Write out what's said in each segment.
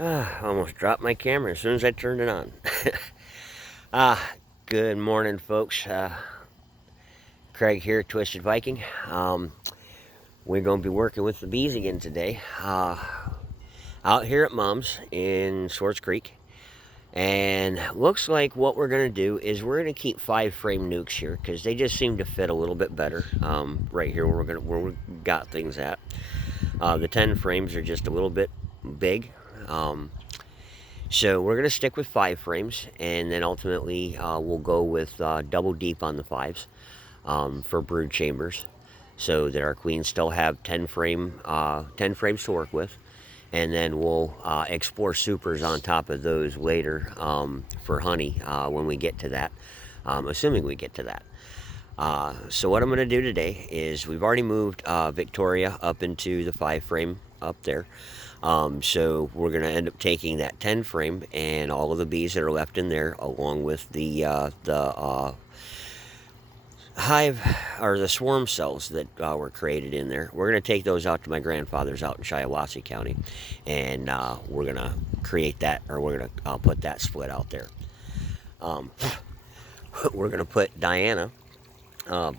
Almost dropped my camera as soon as I turned it on. ah, Good morning, folks. Craig here, Twisted Viking. We're going to be working with the bees again today. Out here at Mom's in Swartz Creek. And looks like what we're going to do is we're going to keep 5-frame nukes here because they just seem to fit a little bit better right here where we got things at. The 10 frames are just a little bit big. So we're going to stick with 5 frames, and then ultimately we'll go with double deep on the 5s for brood chambers, so that our queens still have 10 frames to work with, and then we'll explore supers on top of those later for honey when we get to that, assuming we get to that. So what I'm going to do today is we've already moved Victoria up into the 5-frame up there. So we're going to end up taking that 10-frame and all of the bees that are left in there, along with the hive or the swarm cells that were created in there. We're going to take those out to my grandfather's out in Shiawassee County, and we're going to create that, or we're going to put that split out there. We're going to put Diana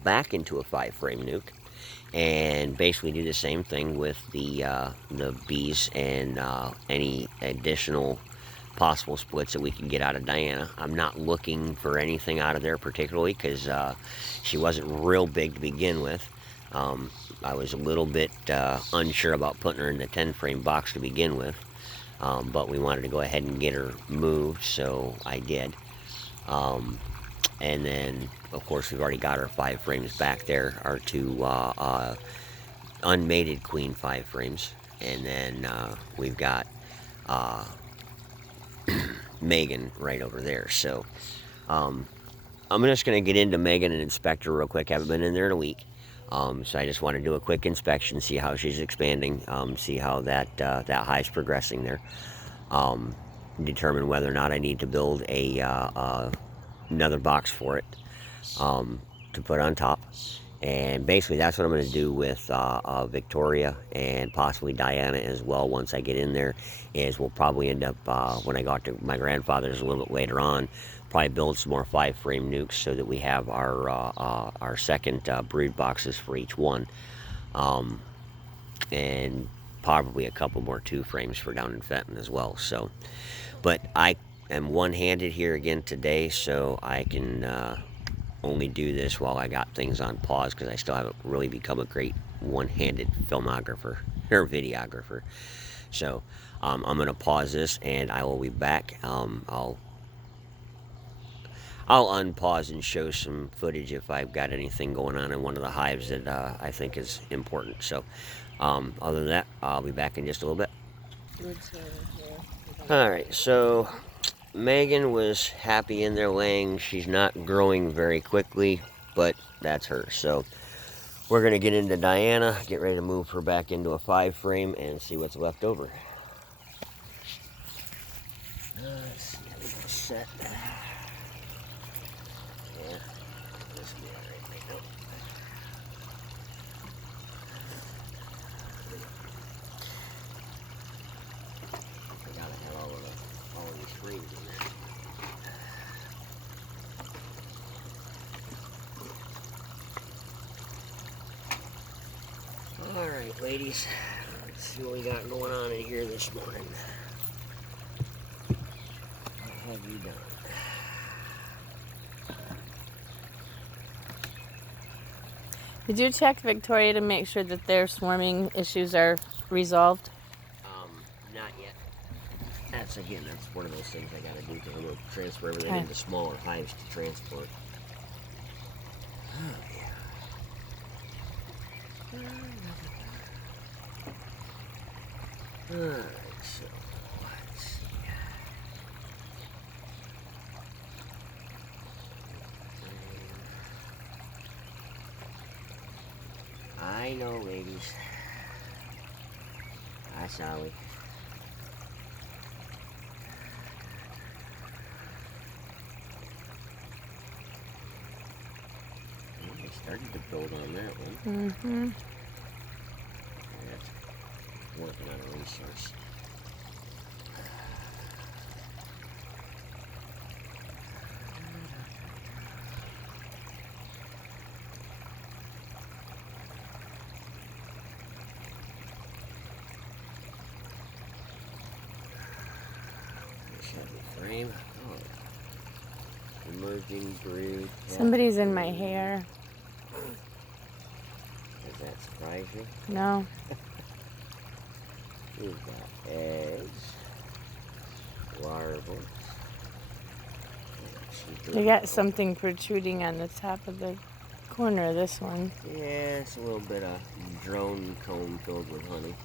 back into a 5-frame nuke, and basically do the same thing with the bees and any additional possible splits that we can get out of Diana. I'm not looking for anything out of there particularly because she wasn't real big to begin with. I was a little bit unsure about putting her in the 10-frame box to begin with, but we wanted to go ahead and get her moved, so I did. And then, of course, we've already got our 5 frames back there, our 2 unmated queen 5 frames. And then we've got Megan right over there. So I'm just going to get into Megan and inspect her real quick. I haven't been in there in a week. So I just want to do a quick inspection, see how she's expanding, see how that hive's progressing there. Determine whether or not I need to build another box for it to put on top. And basically that's what I'm going to do with Victoria and possibly Diana as well. Once I get in there, is we'll probably end up when I go out to my grandfather's a little bit later on, probably build some more 5-frame nukes so that we have our second brood boxes for each one, and probably a couple more 2-frames for down in Fenton as well. So, but I am one-handed here again today, so I can only do this while I got things on pause, because I still haven't really become a great one-handed filmographer or videographer. So I'm going to pause this, and I will be back. I'll unpause and show some footage if I've got anything going on in one of the hives that I think is important. So other than that, I'll be back in just a little bit. Alright, so Megan was happy in there laying. She's not growing very quickly, but that's her. So we're going to get into Diana, get ready to move her back into a 5-frame and see what's left over. Let's see how we go set. Yeah, this will be alright right now. I gotta have all of these frames in there. Alright, ladies, let's see what we got going on in here this morning. What have you done? Did you check Victoria to make sure that their swarming issues are resolved? Not yet. That's one of those things I gotta do, because I'm gonna transfer everything into smaller hives to transport. Oh, yeah. Alright, so let's see. I know, ladies. Hi, Sally. Well, I started to build on that one. Mm-hmm. That's working on a resource. heavy frame. Oh. Emerging brood. Somebody's in my hair. Does that surprise you? No. We've got eggs, larvae. They got something protruding on the top of the corner of this one. Yeah, it's a little bit of drone comb filled with honey.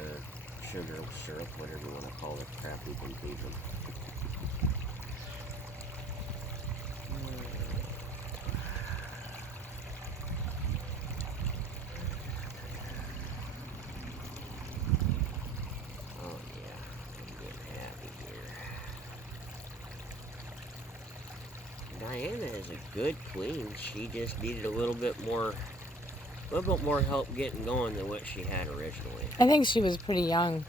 Or sugar, syrup, whatever you want to call it. Crap we've been feeding. Oh yeah, I'm getting happy here. Diana is a good queen. She just needed a little bit more help getting going than what she had originally. I think she was pretty young.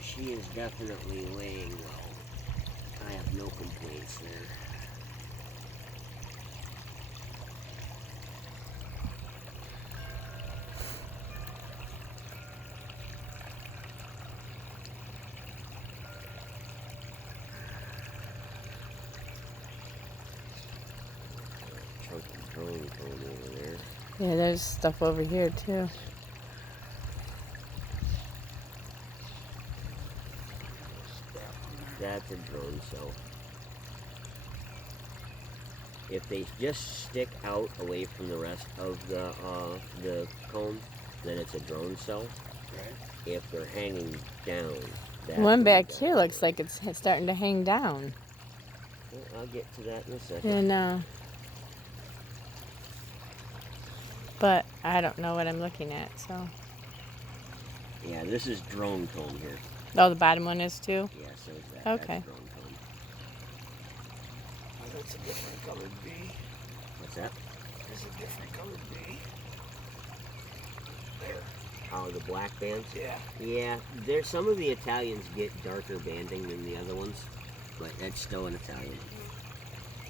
She is definitely laying well. I have no complaints there. Chunk of drone comb over there. Yeah, there's stuff over here too. That's a drone cell. If they just stick out away from the rest of the comb, then it's a drone cell. Right. If they're hanging down, that's One when back you got here a looks drone. like it's starting to hang down. Well, I'll get to that in a second. And but I don't know what I'm looking at, so. Yeah, this is drone comb here. Oh, the bottom one is too? Yeah, so is that. Okay. That's drone comb. Oh, that's a different colored bee. What's that? There's a different colored bee. There. Oh, the black bands? Yeah. Yeah, there's some of the Italians get darker banding than the other ones, but that's still an Italian.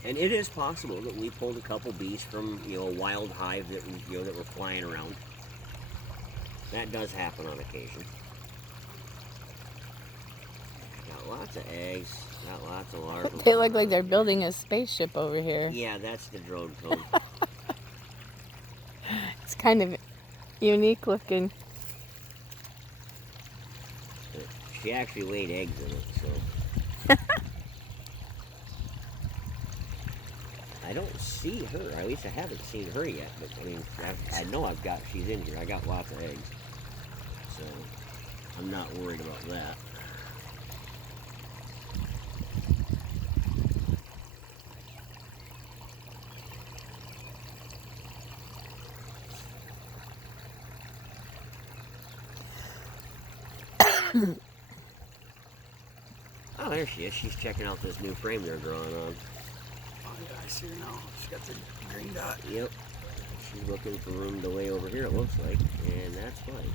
And it is possible that we pulled a couple bees from, a wild hive that, that were flying around. That does happen on occasion. Got lots of eggs, got lots of larvae. They look like they're building a spaceship over here. Yeah, that's the drone comb. It's kind of unique looking. She actually laid eggs in it, so. I don't see her. At least I haven't seen her yet. But I mean, I know she's in here. I got lots of eggs, so I'm not worried about that. Oh, there she is. She's checking out this new frame they're drawing on. Oh, yeah, I see her now. She's got the green dot. Yep. She's looking for room to lay over here, it looks like, and that's fine.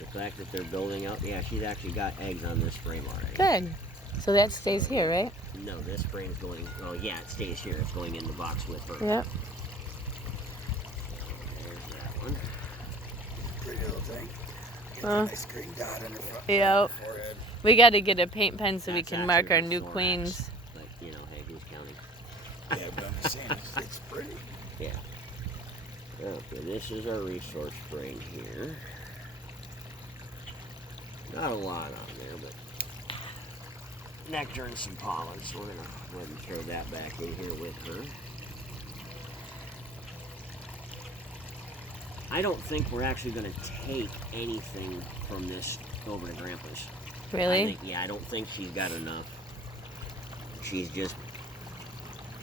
The fact that they're building out, yeah, she's actually got eggs on this frame already. Good. So that stays here, right? No, this frame's going, well, yeah, it stays here. It's going in the box with her. Yep. So there's that one. Pretty little thing. Huh? Nice green dot on her Yep. forehead. We got to get a paint pen so we That's can mark actually our her new thorax. queens. But, hey, who's counting? Yeah, but I'm just saying, it's pretty. Yeah. Okay, this is our resource frame here. Not a lot on there, but nectar and some pollen, so we're going to go ahead and throw that back in here with her. I don't think we're actually going to take anything from this over to Grandpa's. Really? I don't think she's got enough. She's just...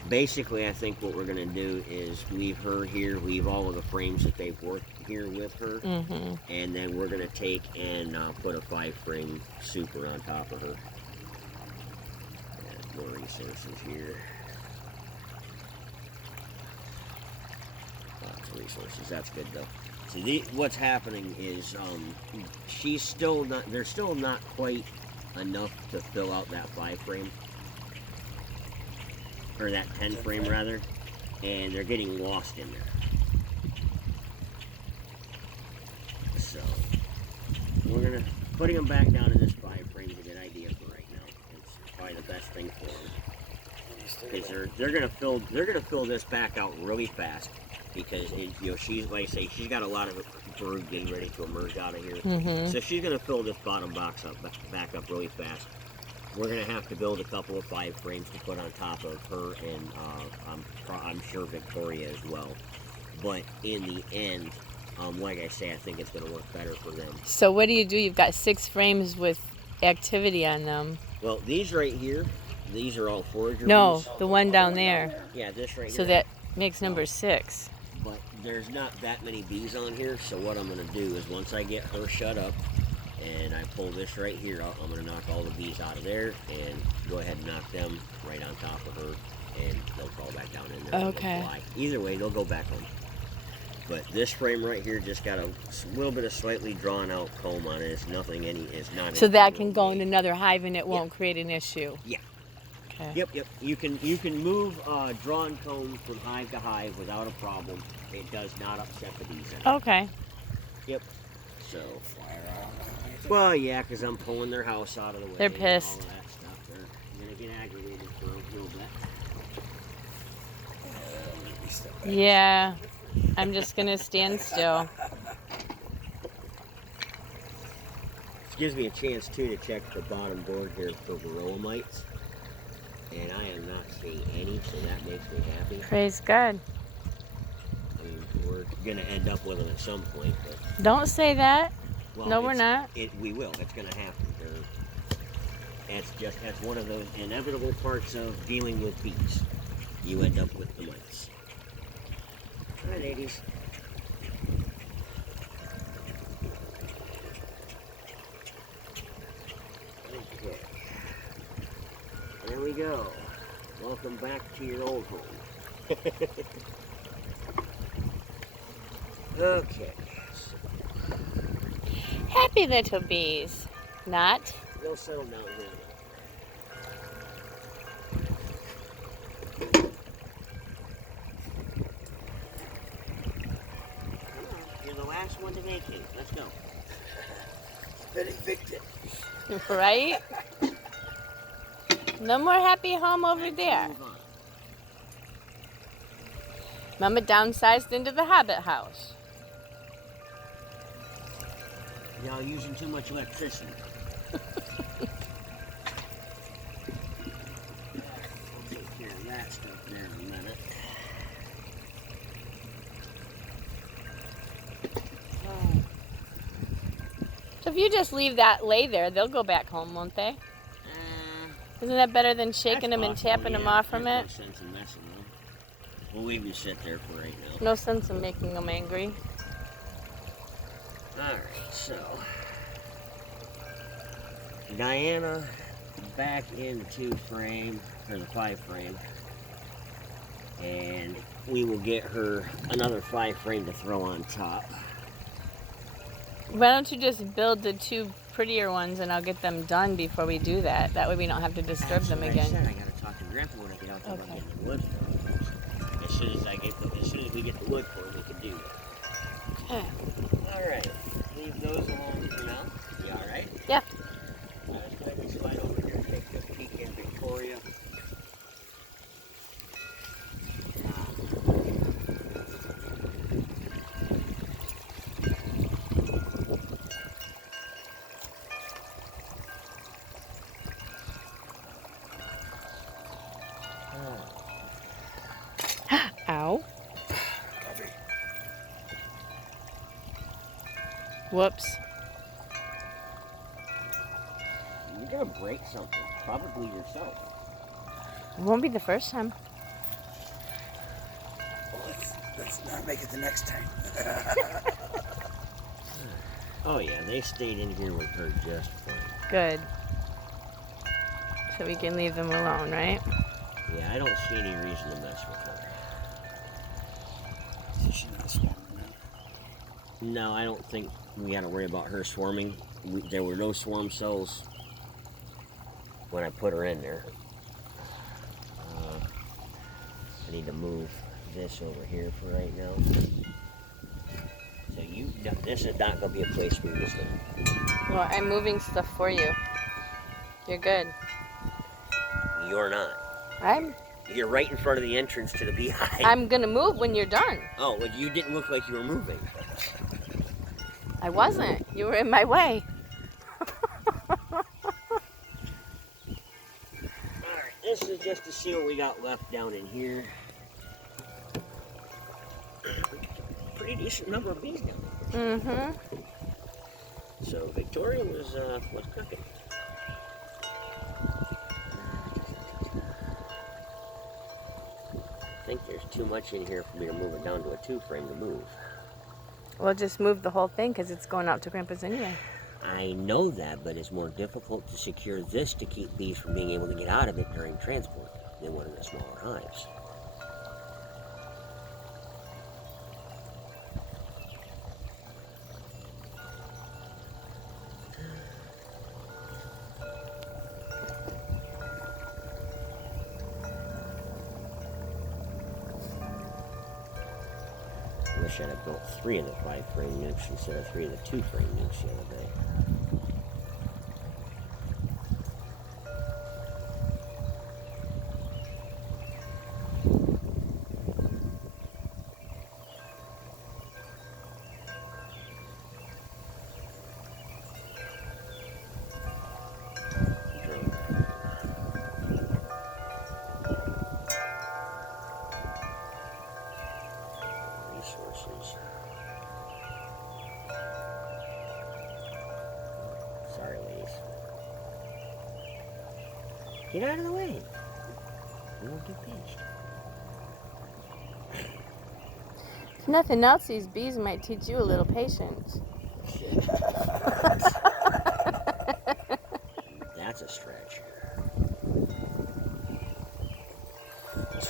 Basically, I think what we're going to do is leave her here, leave all of the frames that they've worked here with her, and then we're going to take and put a 5-frame super on top of her. More resources here. Lots of resources. That's good though. See, what's happening is she's still not. There's still not quite enough to fill out that 5-frame, or that 10-frame rather, and they're getting lost in there. So we're gonna putting them back down in this 5 frame is a good idea for right now. It's probably the best thing for them. Because they're gonna fill this back out really fast, because she's, like I say, she's got a lot of brood getting ready to emerge out of here. So she's gonna fill this bottom box back up really fast. We're gonna have to build a couple of 5 frames to put on top of her, and I'm sure Victoria as well. But in the end, like I say, I think it's gonna work better for them. So what do? You've got 6 frames with activity on them. Well, these right here, these are all forager No, bees. the one down there. Yeah, this right here. So that makes number 6. But there's not that many bees on here, so what I'm going to do is once I get her shut up and I pull this right here out, I'm going to knock all the bees out of there and go ahead and knock them right on top of her, and they'll crawl back down in there. Okay. And they'll fly. Either way, they'll go back home. But this frame right here just got a little bit of slightly drawn out comb on it. It's nothing it's not. So that can go in another hive and it won't create an issue. Yeah. Okay. Yep. You can move drawn comb from hive to hive without a problem. It does not upset the bees. Okay. Yep. So. Well, yeah, because I'm pulling their house out of the way. They're pissed. And all that stuff. They're gonna get aggravated for a little bit. Yeah. I'm just gonna stand still. This gives me a chance too to check the bottom board here for varroa mites. And I am not seeing any, so that makes me happy. Praise God. I mean, we're going to end up with them at some point. But, Don't say that. well, No, we're not. We will. It's going to happen. That's one of those inevitable parts of dealing with bees. You end up with the mites. Hi, ladies. Okay. There we go. Welcome back to your old home. Okay. Happy little bees. Not. They'll settle down here. Come on. You're the last one to vacate. Let's go. Been evicted. Right? No more happy home over there. Move on. Mama downsized into the Hobbit house. Y'all using too much electricity. We'll take care of that stuff there in a minute. So if you just leave that lay there, they'll go back home, won't they? Isn't that better than shaking them and tapping them off from it? No sense in messing them. We'll leave them sit there for right now. No sense in making them angry. Alright, so Diana back in the 2 frame, or the 5 frame, and we will get her another 5 frame to throw on top. Why don't you just build the 2 prettier ones and I'll get them done before we do that. That way we don't have to disturb them That's what again. I said. I gotta talk to Grandpa when I get out there about getting the wood for them. As soon as we get the wood for them, we can do that. Okay. Alright, leave those alone for now. You alright? Yeah. Let's go ahead and slide over here and take a peek in Victoria. Ow. Coffee. Whoops. You're gonna break something, probably yourself. It won't be the first time. Well, let's not make it the next time. Oh yeah, they stayed in here with her just fine. Good. So we can leave them alone, right? Yeah, I don't see any reason to mess with her. She's not swarming now. No, I don't think we got to worry about her swarming. There were no swarm cells when I put her in there. I need to move this over here for right now. So this is not going to be a place for you to stay. Well, I'm moving stuff for you. You're good. You're not. You're right in front of the entrance to the beehive. I'm gonna move when you're done. Oh, well, you didn't look like you were moving. I wasn't. You were in my way. Alright, this is just to see what we got left down in here. Pretty decent number of bees down there. Mm-hmm. So Victoria was cooking. I think there's too much in here for me to move it down to a 2-frame to move. Well, just move the whole thing because it's going out to Grandpa's anyway. I know that, but it's more difficult to secure this to keep bees from being able to get out of it during transport than one of the smaller hives. I wish I'd have built 3 of the 5-frame nukes instead of 3 of the 2-frame nukes the other day. Resources. Sorry, ladies. Get out of the way. You won't get pinched. If nothing else, these bees might teach you a little patience. That's a stretch.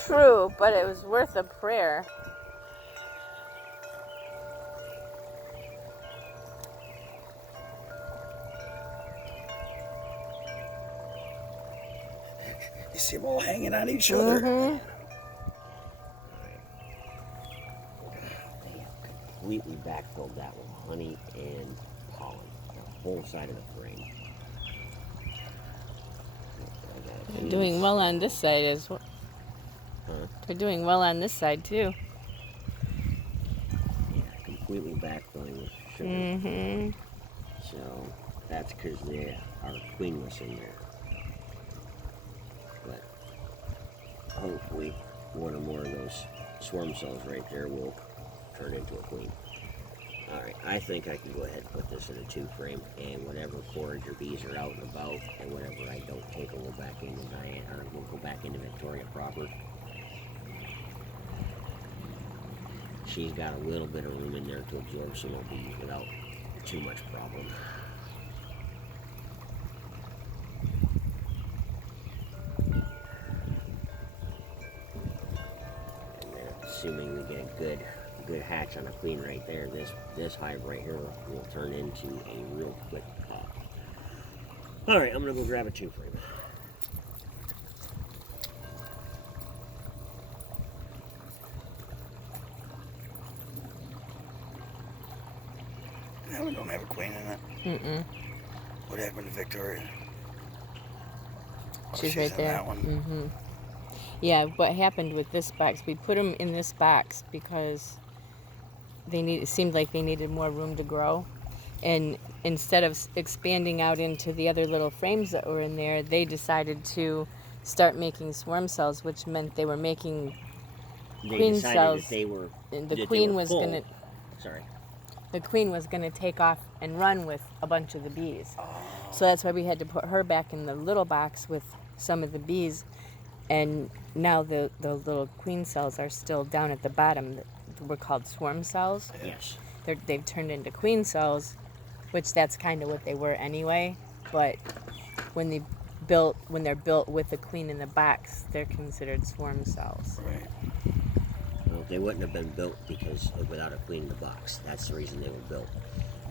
True, but it was worth a prayer. You see them all hanging on each other. Mm-hmm. They have completely backfilled that with honey and pollen. The whole side of the frame. They're doing well on this side as well. Huh? They're doing well on this side too. Yeah, completely backfilling with sugar. Mm-hmm. So that's because our queen was in there. But hopefully one or more of those swarm cells right there will turn into a queen. Alright, I think I can go ahead and put this in a 2-frame, and whatever forager bees are out and about, and whatever I don't take will go back into Diane, or will go back into Victoria proper. She's got a little bit of room in there to absorb some more bees without too much problem. And then assuming we get a good hatch on a queen right there, this hive right here will turn into a real quick pop. Alright, I'm gonna go grab a 2-frame. Now we don't have a queen in it. Mm-mm. What happened to Victoria? Oh, She's right in there. that one. Mm-hmm. Yeah, what happened with this box, we put them in this box because it seemed like they needed more room to grow. And instead of expanding out into the other little frames that were in there, they decided to start making swarm cells, which meant they were making queen cells. That they were, And the that queen they were was full. gonna Sorry. the queen was gonna take off and run with a bunch of the bees. So that's why we had to put her back in the little box with some of the bees. And now the little queen cells are still down at the bottom. We're called swarm cells. Yes. They've turned into queen cells, which that's kind of what they were anyway. But when they're built with the queen in the box, they're considered swarm cells. Right. Well, they wouldn't have been built without a queen in the box. That's the reason they were built.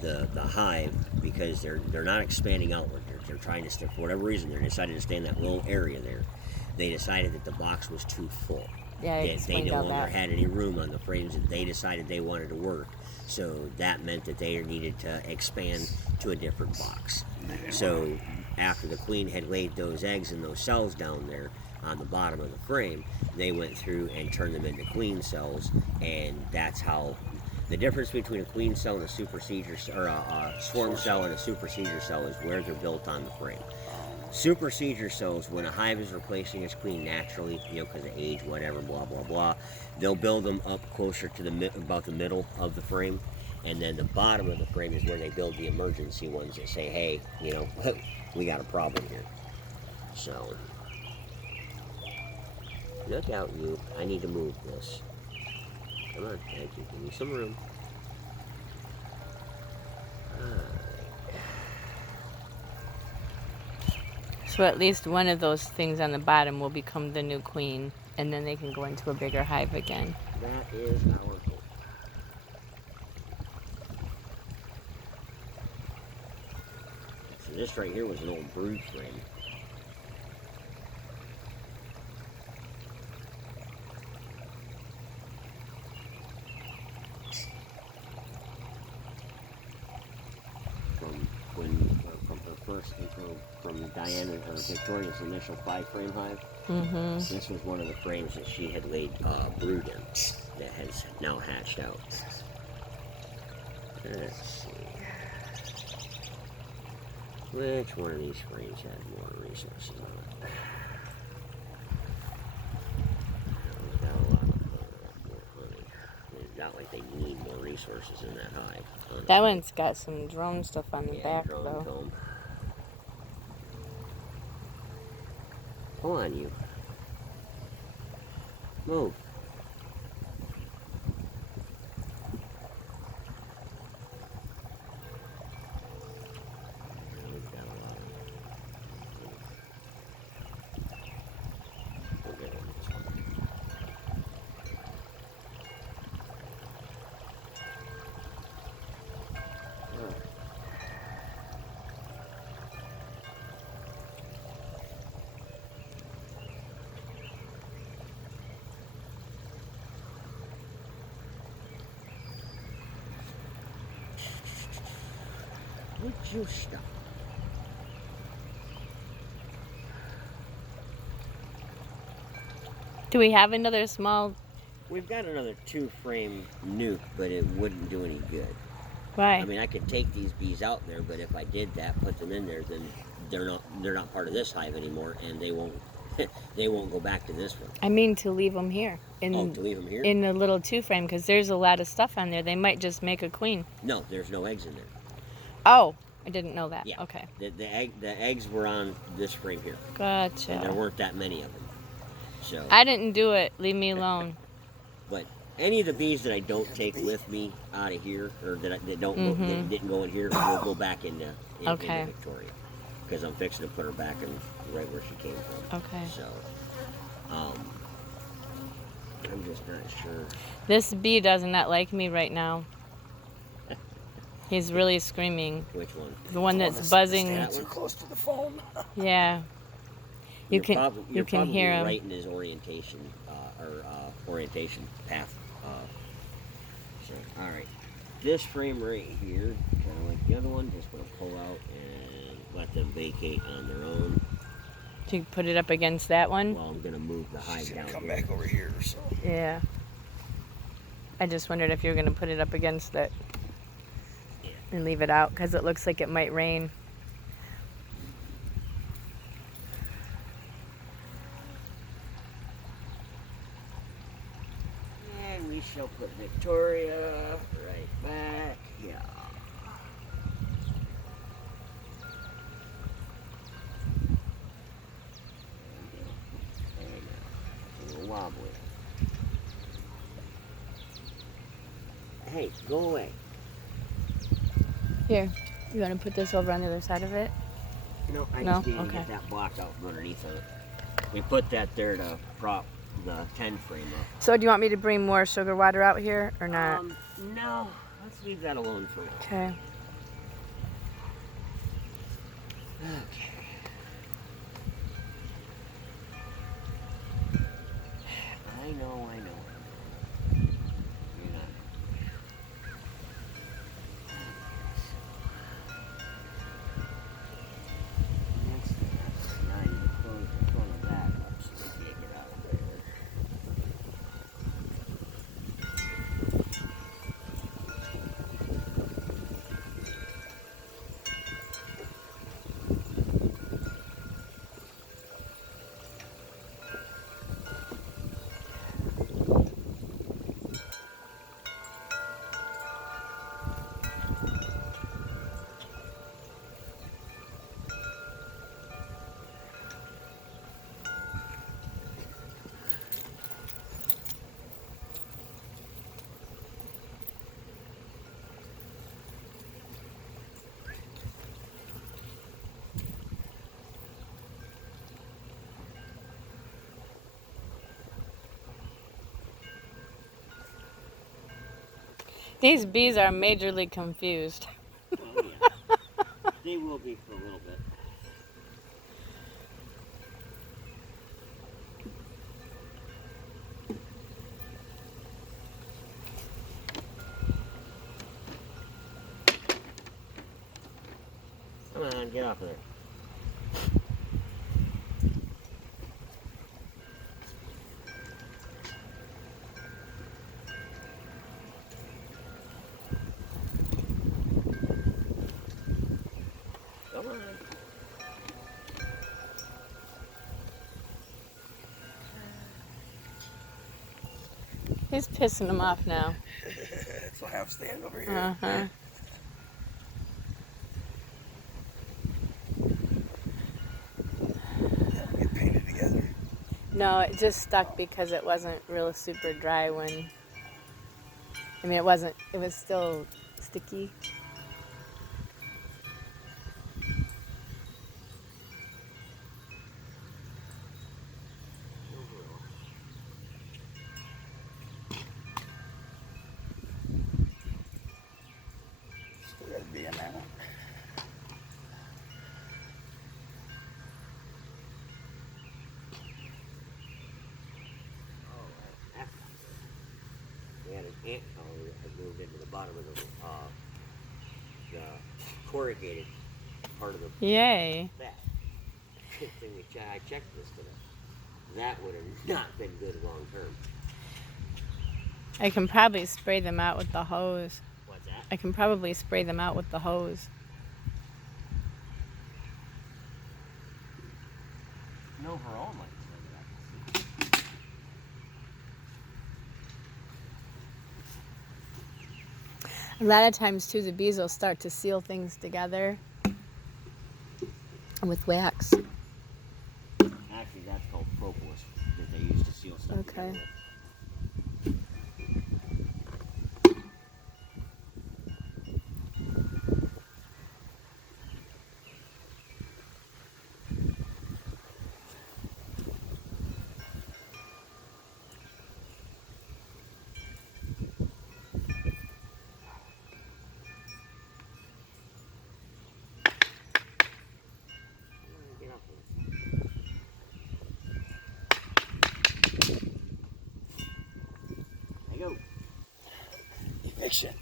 The hive, because they're not expanding outward. They're trying to for whatever reason, they decided to stay in that little area there. They decided that the box was too full. Yeah, They explained no all longer that. had any room on the frames that they decided they wanted to work. So that meant that they needed to expand to a different box. So after the queen had laid those eggs and those cells down there on the bottom of the frame, they went through and turned them into queen cells, and that's how the difference between a queen cell and a supersedure or a swarm cell and a supersedure cell is where they're built on the frame. Supersedure cells, when a hive is replacing its queen naturally, because of age, whatever, blah blah blah, they'll build them up closer to about the middle of the frame, and then the bottom of the frame is where they build the emergency ones that say, hey, we got a problem here. So, look out, you! I need to move this. Come on, thank you. Give me some room. So at least one of those things on the bottom will become the new queen, and then they can go into a bigger hive again. That is our hope. So this right here was an old brood frame. From Diana or Victoria's initial 5-frame hive. Mm-hmm. This was one of the frames that she had laid brood in that has now hatched out. Let's see. Which one of these frames had more resources on it? It's got a lot of more honey. It's not like they need more resources in that hive. Honestly. That one's got some drone stuff on the back, drone though. comb. Come on, you. Move. Would you stop? Do we have another small? We've got another 2-frame nuke, but it wouldn't do any good. Why? I mean, I could take these bees out there, but if I did that, put them in there, then they're not part of this hive anymore, and they won't they won't go back to this one. I mean to leave them here. To leave them here? In the little 2-frame, because there's a lot of stuff on there. They might just make a queen. No, there's no eggs in there. Oh, I didn't know that. Yeah. Okay. The eggs were on this frame here. Gotcha. And there weren't that many of them. So. I didn't do it. Leave me alone. But any of the bees that I don't take with me out of here, or that didn't go in here, will go back into Victoria, because I'm fixing to put her back in right where she came from. Okay. So, I'm just not sure. This bee does not like me right now. He's really screaming. Which one? The one that's buzzing. Too close to the phone. Yeah. You can hear him. Right in his orientation orientation path. So, all right, this frame right here, kind of like the other one, just going to pull out and let them vacate on their own. Do you put it up against that one? Well, I'm going to move the hive down. Come back over here. So. Yeah. I just wondered if you were going to put it up against it and leave it out, because it looks like it might rain. And we shall put Victoria right back here. A little wobbly. Hey, go away. Here, you want to put this over on the other side of it? No, I No? just need to Okay. get that block out from underneath of it. We put that there to prop the 10 frame up. So do you want me to bring more sugar water out here or not? No, let's leave that alone for now. Okay. Okay. I know These bees are majorly confused. Oh, yeah. They will be for a little bit. Come on, get off of there. Come on. He's pissing them off now. That's why I'm standing over here. Uh-huh. Get painted together. No, it just stuck because it wasn't real super dry when... I mean, it wasn't... It was still sticky. Still gotta be in that one. We had an ant colony that had moved into the bottom of the corrugated part of the Yay. bed. Good thing I checked this today. That would have not been good long term. I can probably spray them out with the hose. What's that? I can probably spray them out with the hose. No, her own lights. A lot of times, too, the bees will start to seal things together with wax. Actually, that's called propolis that they use to seal stuff together with. Get off of it. There you go. Eviction.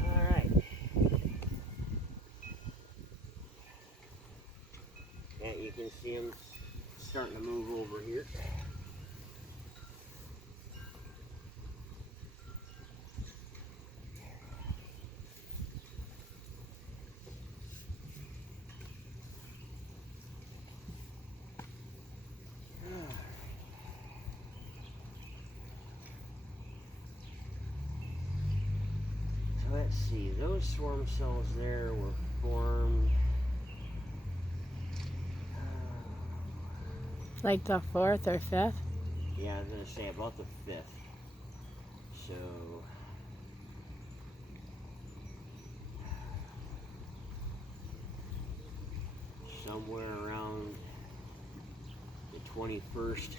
Alright. Yeah, you can see them starting to move over here. Let's see, those swarm cells there were formed. Like the 4th or 5th? Yeah, I was going to say about the 5th. So, somewhere around the 21st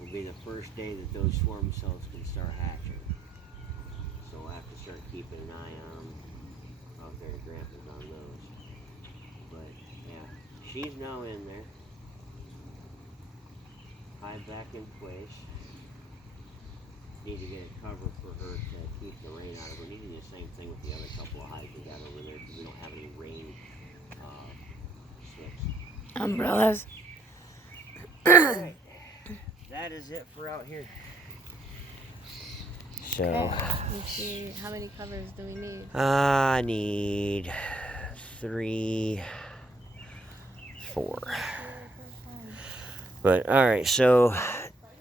will be the first day that those swarm cells can start hatching. So we'll have to start keeping an eye on them out there at Grandpa's on those. But yeah, she's now in there. Hive back in place. Need to get a cover for her to keep the rain out of her. Need to do the same thing with the other couple of hives we got over there because we don't have any rain sticks. Umbrellas. Alright, that is it for out here. So, Let's see, how many covers do we need? I need 3 4. But all right, so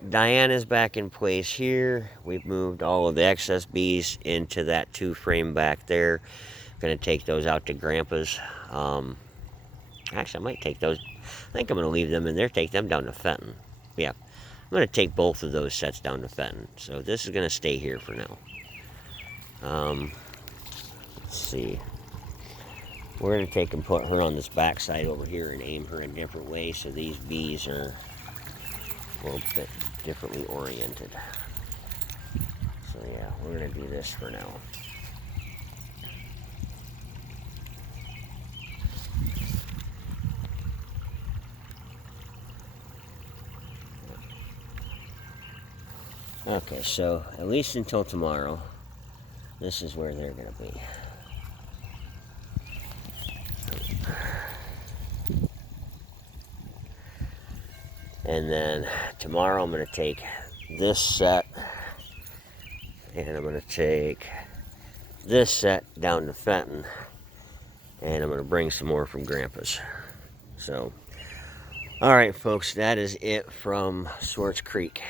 Diana's back in place here. We've moved all of the excess bees into that 2 frame back there. Gonna take those out to Grandpa's. Actually, I might take those. I think I'm gonna leave them in there. Take them down to Fenton. Yeah, I'm gonna take both of those sets down to Fenton. So this is gonna stay here for now. Let's see. We're gonna take and put her on this back side over here and aim her a different way so these bees are a little bit differently oriented. So yeah, we're gonna do this for now. Okay, so at least until tomorrow, this is where they're gonna be. And then tomorrow I'm gonna take this set and I'm gonna take this set down to Fenton and I'm gonna bring some more from Grandpa's. So, all right, folks, that is it from Swartz Creek.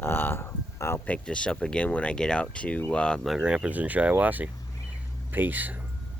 I'll pick this up again when I get out to my grandpa's in Shiawassee. Peace.